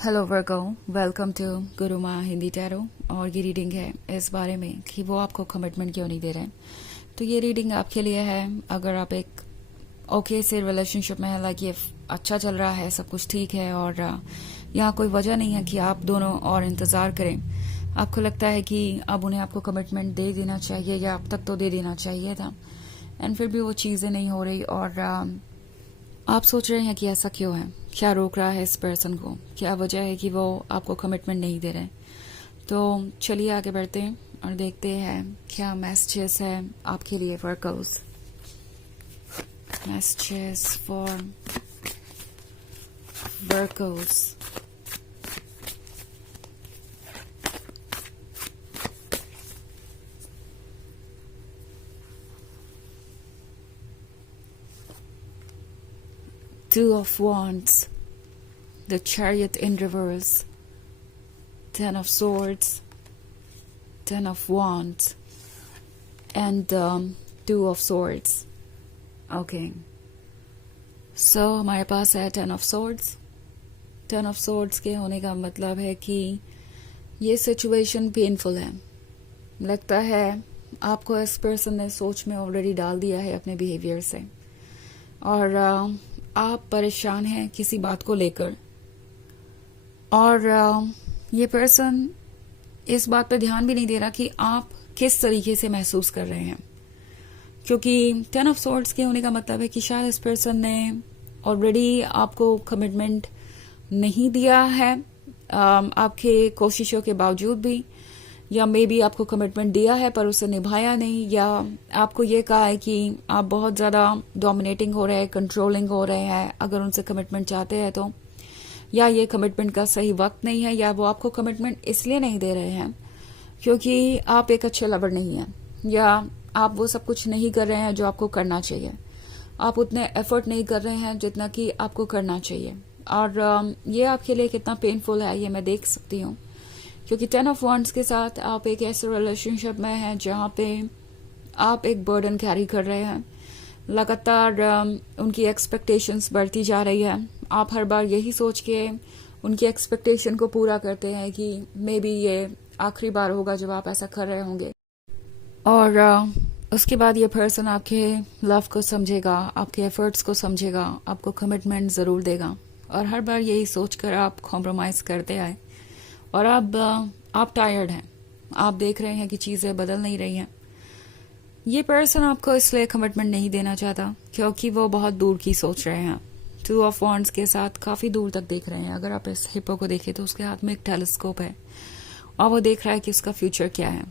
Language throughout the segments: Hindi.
हेलो वर्गो, वेलकम टू गुरु माँ हिंदी टैरो। और ये रीडिंग है इस बारे में कि वो आपको कमिटमेंट क्यों नहीं दे रहे हैं। तो ये रीडिंग आपके लिए है अगर आप एक ओके से रिलेशनशिप में है, लाइक ये अच्छा चल रहा है, सब कुछ ठीक है और यहाँ कोई वजह नहीं है कि आप दोनों और इंतज़ार करें। आपको लगता है कि अब उन्हें आपको कमिटमेंट दे देना चाहिए या अब तक तो दे देना चाहिए था, एंड फिर भी वो चीज़ें नहीं हो रही और आप सोच रहे हैं कि ऐसा क्यों है, क्या रोक रहा है इस पर्सन को, क्या वजह है कि वो आपको कमिटमेंट नहीं दे रहे। तो चलिए आगे बढ़ते हैं और देखते हैं क्या मैसेजेस है आपके लिए workers. Messages for workers. Two of Wands, the Chariot in reverse, Ten of Swords, Ten of Wands, and Two of Swords. Okay. So हमारे पास है Ten of Swords. Ten of Swords के होने का मतलब है कि ये सिचुएशन पेनफुल है। लगता है आपको इस पर्सन ने सोच में ऑलरेडी डाल दिया है अपने बिहेवियर से, और आप परेशान हैं किसी बात को लेकर, और ये पर्सन इस बात पर ध्यान भी नहीं दे रहा कि आप किस तरीके से महसूस कर रहे हैं। क्योंकि टेन ऑफ सोर्ड्स के होने का मतलब है कि शायद इस पर्सन ने ऑलरेडी आपको कमिटमेंट नहीं दिया है आपके कोशिशों के बावजूद भी, या मे बी आपको कमिटमेंट दिया है पर उसे निभाया नहीं, या आपको ये कहा है कि आप बहुत ज़्यादा डोमिनेटिंग हो रहे हैं, कंट्रोलिंग हो रहे हैं अगर उनसे कमिटमेंट चाहते हैं तो, या ये कमिटमेंट का सही वक्त नहीं है, या वो आपको कमिटमेंट इसलिए नहीं दे रहे हैं क्योंकि आप एक अच्छे लवर नहीं हैं, या आप वो सब कुछ नहीं कर रहे हैं जो आपको करना चाहिए, आप उतने एफर्ट नहीं कर रहे हैं जितना कि आपको करना चाहिए। और ये आपके लिए कितना पेनफुल है ये मैं देख सकती हूँ, क्योंकि टेन ऑफ वॉन्ड्स के साथ आप एक ऐसे रिलेशनशिप में हैं जहाँ पे आप एक बर्डन कैरी कर रहे हैं। लगातार उनकी एक्सपेक्टेशंस बढ़ती जा रही है। आप हर बार यही सोच के उनकी एक्सपेक्टेशन को पूरा करते हैं कि मे बी ये आखिरी बार होगा जब आप ऐसा कर रहे होंगे, और उसके बाद ये पर्सन आपके लव को समझेगा, आपके एफर्ट्स को समझेगा, आपको कमिटमेंट ज़रूर देगा, और हर बार यही सोचकर आप कॉम्प्रोमाइज़ करते आए। और अब आप टायर्ड हैं, आप देख रहे हैं कि चीज़ें बदल नहीं रही हैं। ये पर्सन आपको इसलिए कमिटमेंट नहीं देना चाहता क्योंकि वो बहुत दूर की सोच रहे हैं। टू ऑफ वॉन्ड्स के साथ काफ़ी दूर तक देख रहे हैं। अगर आप इस हिप्पो को देखें तो उसके हाथ में एक टेलीस्कोप है और वो देख रहा है कि उसका फ्यूचर क्या है।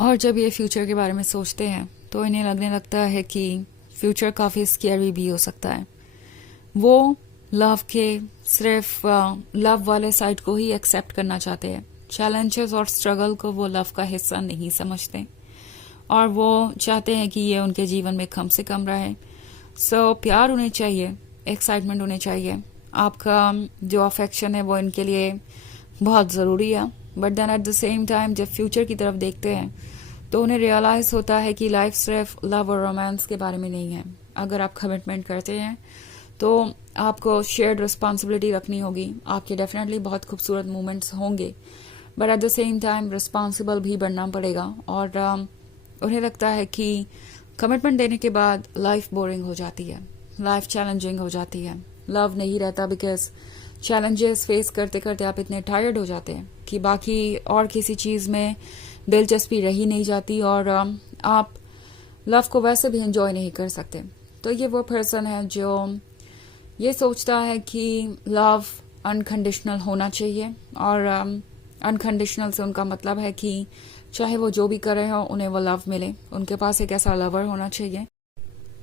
और जब ये फ्यूचर के बारे में सोचते हैं तो इन्हें लगने लगता है कि फ्यूचर काफ़ी स्कैरी भी हो सकता है। वो लव के सिर्फ लव वाले साइड को ही एक्सेप्ट करना चाहते हैं। चैलेंजेस और स्ट्रगल को वो लव का हिस्सा नहीं समझते, और वो चाहते हैं कि ये उनके जीवन में कम से कम रहे। सो प्यार उन्हें चाहिए, एक्साइटमेंट उन्हें चाहिए, आपका जो अफेक्शन है वो इनके लिए बहुत ज़रूरी है। But then at the same time जब फ्यूचर की तरफ देखते हैं तो उन्हें रियलाइज होता है कि लाइफ सिर्फ लव और रोमांस के बारे में नहीं है। अगर आप कमिटमेंट करते हैं तो आपको शेयर्ड रिस्पॉन्सिबिलिटी रखनी होगी। आपके डेफिनेटली बहुत खूबसूरत मोमेंट्स होंगे, but at the same time responsible भी बनना पड़ेगा। और उन्हें लगता है कि कमिटमेंट देने के बाद लाइफ बोरिंग हो जाती है, लाइफ चैलेंजिंग हो जाती है, लव नहीं रहता, बिकॉज चैलेंजेस फेस करते करते आप इतने टायर्ड हो जाते हैं कि बाकी और किसी चीज़ में दिलचस्पी रही नहीं जाती, और आप लव को वैसे भी एंजॉय नहीं कर सकते। तो ये वो पर्सन है जो ये सोचता है कि लव अनकंडीशनल होना चाहिए, और अनकंडीशनल से उनका मतलब है कि चाहे वो जो भी कर रहे हो उन्हें वो लव मिले। उनके पास एक ऐसा लवर होना चाहिए,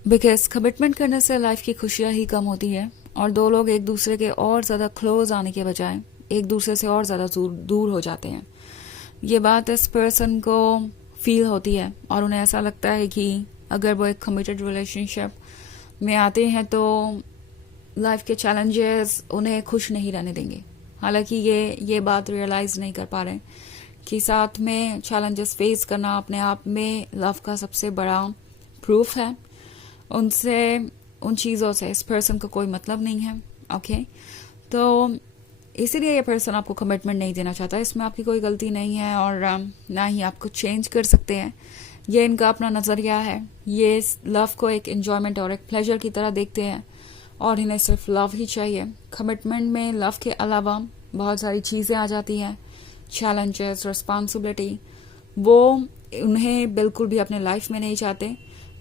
बिकॉज कमिटमेंट करने से लाइफ की खुशियाँ ही कम होती है, और दो लोग एक दूसरे के और ज़्यादा क्लोज आने के बजाय एक दूसरे से और ज़्यादा दूर हो जाते हैं। ये बात इस पर्सन को फील होती है, और उन्हें ऐसा लगता है कि अगर वो एक कमिटेड रिलेशनशिप में आते हैं तो लाइफ के चैलेंजेस उन्हें खुश नहीं रहने देंगे। हालांकि ये बात रियलाइज नहीं कर पा रहे कि साथ में चैलेंजेस फेस करना अपने आप में लव का सबसे बड़ा प्रूफ है। उन चीज़ों से इस पर्सन को कोई मतलब नहीं है। ओके, तो इसीलिए ये पर्सन आपको कमिटमेंट नहीं देना चाहता। इसमें आपकी कोई गलती नहीं है और ना ही आप कुछ चेंज कर सकते हैं। ये इनका अपना नज़रिया है। ये लव को एक एंजॉयमेंट और एक प्लेजर की तरह देखते हैं और इन्हें सिर्फ लव ही चाहिए। कमिटमेंट में लव के अलावा बहुत सारी चीज़ें आ जाती हैं, चैलेंजेस, रिस्पॉन्सिबिलिटी, वो उन्हें बिल्कुल भी अपने लाइफ में नहीं चाहते।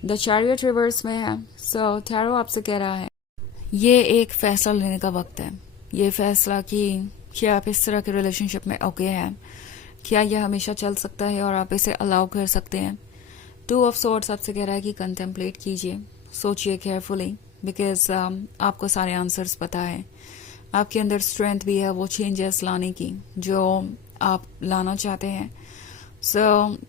द चैरियट रिवर्स में है। सो टैरो आपसे कह रहा है ये एक फैसला लेने का वक्त है। ये फैसला कि क्या आप इस तरह के रिलेशनशिप में ओके हैं, क्या यह हमेशा चल सकता है और आप इसे अलाउ कर सकते हैं। 2 ऑफ सोर्ड्स आपसे कह रहा है कि कंटेम्पलेट कीजिए, सोचिए केयरफुली, बिकॉज आपको सारे आंसर्स पता है। आपके अंदर स्ट्रेंथ भी है वो चेंजेस लाने की जो आप लाना चाहते हैं। सो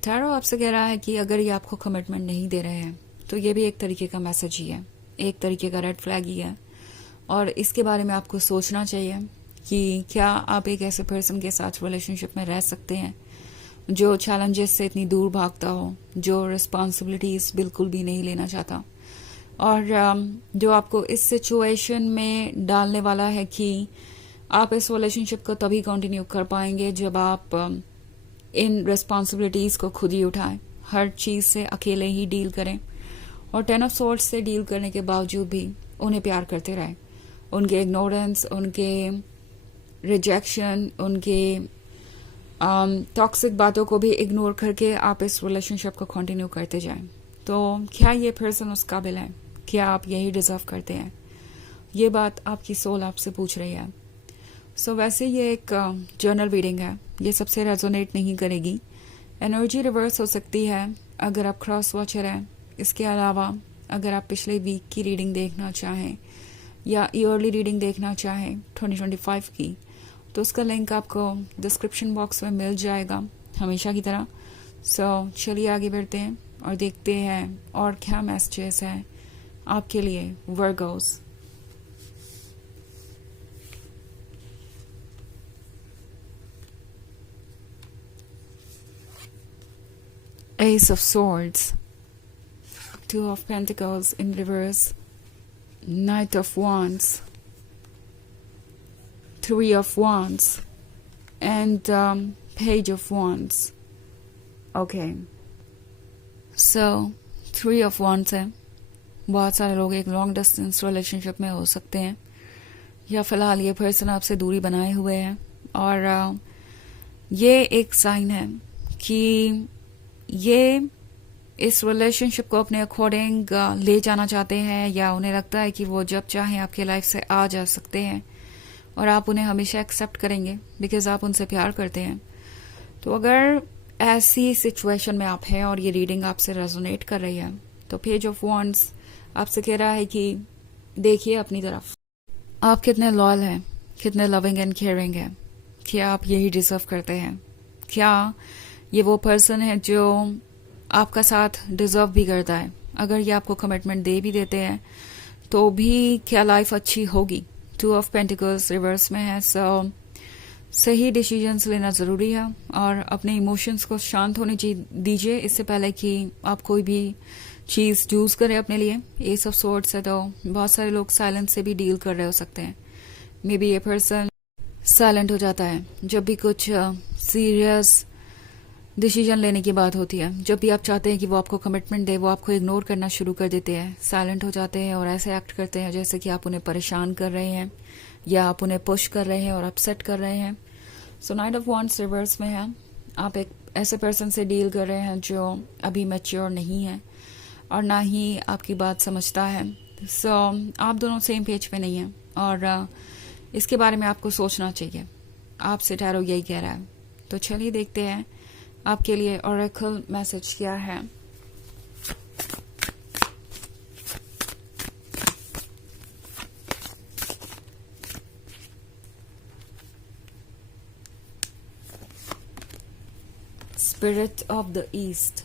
टैरो आपसे कह रहा है कि अगर ये आपको कमिटमेंट नहीं दे रहे हैं तो ये भी एक तरीके का मैसेज ही है, एक तरीके का रेड फ्लैग ही है और इसके बारे में आपको सोचना चाहिए कि क्या आप एक ऐसे पर्सन के साथ रिलेशनशिप में रह सकते हैं जो चैलेंजेस से इतनी दूर भागता हो, जो रिस्पॉन्सिबिलिटीज बिल्कुल भी नहीं लेना चाहता और जो आपको इस सिचुएशन में डालने वाला है कि आप इस रिलेशनशिप को तभी कंटिन्यू कर पाएंगे जब आप इन रिस्पॉन्सिबिलिटीज को खुद ही उठाएं, हर चीज से अकेले ही डील करें और 10 ऑफ सोर्ड्स से डील करने के बावजूद भी उन्हें प्यार करते रहें। उनके इग्नोरेंस, उनके रिजेक्शन, उनके टॉक्सिक बातों को भी इग्नोर करके आप इस रिलेशनशिप को कंटिन्यू करते जाएं। तो क्या ये पर्सन उस काबिल है? क्या आप यही डिजर्व करते हैं? ये बात आपकी सोल आपसे पूछ रही है। सो वैसे ये एक जर्नल रीडिंग है, ये सबसे रेजोनेट नहीं करेगी। एनर्जी रिवर्स हो सकती है अगर आप क्रॉस वॉचर हैं। इसके अलावा अगर आप पिछले वीक की रीडिंग देखना चाहें या ईयरली रीडिंग देखना चाहें 2025 की, तो उसका लिंक आपको डिस्क्रिप्शन बॉक्स में मिल जाएगा हमेशा की तरह। सो चलिए आगे बढ़ते हैं और देखते हैं और क्या मैसेजेस हैं आपके लिए Virgo's. Ace of Swords, 2 of Pentacles in reverse, Knight of Wands, 3 of Wands, and Page of Wands. Okay. So, 3 of Wands है। बहुत सारे लोग एक लॉन्ग डिस्टेंस रिलेशनशिप में हो सकते हैं या फिलहाल ये पर्सन आपसे दूरी बनाए हुए हैं और ये एक साइन है कि ये इस रिलेशनशिप को अपने अकॉर्डिंग ले जाना चाहते हैं या उन्हें लगता है कि वो जब चाहें आपके लाइफ से आ जा सकते हैं और आप उन्हें हमेशा एक्सेप्ट करेंगे बिकॉज आप उनसे प्यार करते हैं। तो अगर ऐसी सिचुएशन में आप हैं और ये रीडिंग आपसे रेजोनेट कर रही है तो पेज ऑफ वॉन्ड्स आपसे कह रहा है कि देखिए अपनी तरफ आप कितने लॉयल हैं, कितने लविंग एंड केयरिंग हैं। क्या आप यही डिजर्व करते हैं? क्या ये वो पर्सन है जो आपका साथ डिजर्व भी करता है? अगर ये आपको कमिटमेंट दे भी देते हैं तो भी क्या लाइफ अच्छी होगी? 2 ऑफ पेंटिकल्स रिवर्स में है। सो सही डिसीजंस लेना ज़रूरी है और अपने इमोशंस को शांत होने दीजिए इससे पहले कि आप कोई भी चीज़ चूज़ करें अपने लिए। एस ऑफ सोर्ड्स है तो बहुत सारे लोग साइलेंस से भी डील कर रहे हो सकते हैं। मे बी ये पर्सन साइलेंट हो जाता है जब भी कुछ सीरियस डिसीजन लेने की बात होती है। जब भी आप चाहते हैं कि वो आपको कमिटमेंट दे वो आपको इग्नोर करना शुरू कर देते हैं, साइलेंट हो जाते हैं और ऐसे एक्ट करते हैं जैसे कि आप उन्हें परेशान कर रहे हैं या आप उन्हें पुश कर रहे हैं और अपसेट कर रहे हैं। सो नाइट ऑफ वॉन्ड्स रिवर्स में है। आप एक ऐसे पर्सन से डील कर रहे हैं जो अभी मैच्योर नहीं है और ना ही आपकी बात समझता है। सो आप दोनों सेम पेज पे नहीं हैं और इसके बारे में आपको सोचना चाहिए। आपसे टैरो यही कह रहा है। तो चलिए देखते हैं आपके लिए ऑरेकल मैसेज क्या है। Spirit of the east.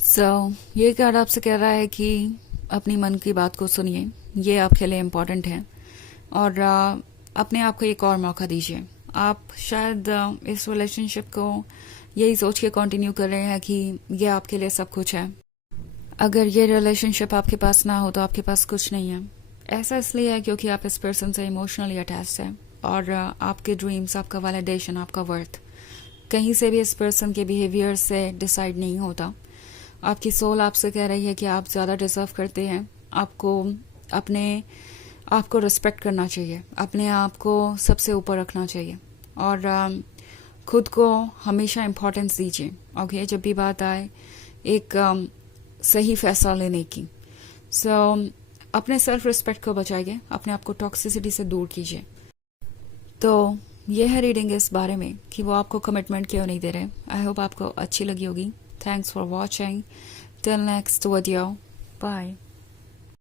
So ये कार्ड आपसे कह रहा है कि अपनी मन की बात को सुनिए, ये आपके लिए इम्पोर्टेंट है और अपने आप को एक और मौका दीजिए। आप शायद इस रिलेशनशिप को यही सोच के कंटिन्यू कर रहे हैं कि ये आपके लिए सब कुछ है। अगर ये रिलेशनशिप आपके पास ना हो तो आपके पास कुछ नहीं है। ऐसा इसलिए है क्योंकि आप इस पर्सन से इमोशनली अटैच्ड हैं और आपके ड्रीम्स, आपका वैलिडेशन, आपका वर्थ कहीं से भी इस पर्सन के बिहेवियर से डिसाइड नहीं होता। आपकी सोल आपसे कह रही है कि आप ज़्यादा डिजर्व करते हैं, आपको अपने आप को रिस्पेक्ट करना चाहिए, अपने आप को सबसे ऊपर रखना चाहिए और खुद को हमेशा इम्पोर्टेंस दीजिए। ओके, जब भी बात आए एक सही फैसला लेने की। सो अपने सेल्फ रिस्पेक्ट को बचाइए, अपने आप को टॉक्सिसिटी से दूर कीजिए। तो ये है रीडिंग इस बारे में कि वो आपको कमिटमेंट क्यों नहीं दे रहे। आई होप आपको अच्छी लगी होगी। Thanks for watching. Till next video, bye.